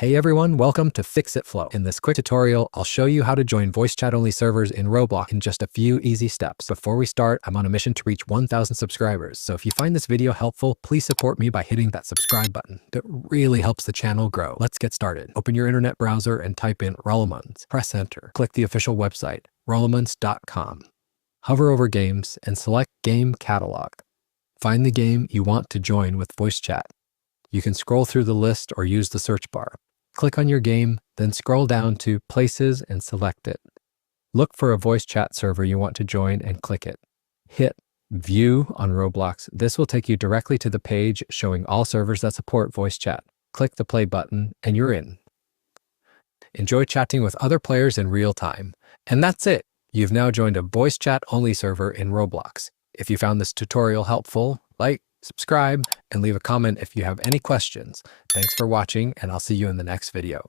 Hey everyone, welcome to Fix It Flow. In this quick tutorial, I'll show you how to join voice chat only servers in Roblox in just a few easy steps. Before we start, I'm on a mission to reach 1,000 subscribers. So if you find this video helpful, please support me by hitting that subscribe button. It really helps the channel grow. Let's get started. Open your internet browser and type in Rollemans. Press enter. Click the official website, rollemans.com. Hover over games and select Game Catalog. Find the game you want to join with voice chat. You can scroll through the list or use the search bar. Click on your game, then scroll down to Places and select it. Look for a voice chat server you want to join and click it. Hit View on Roblox. This will take you directly to the page showing all servers that support voice chat. Click the play button and you're in. Enjoy chatting with other players in real time. And that's it. You've now joined a voice chat only server in Roblox. If you found this tutorial helpful, like, subscribe, and leave a comment if you have any questions. Thanks for watching, and I'll see you in the next video.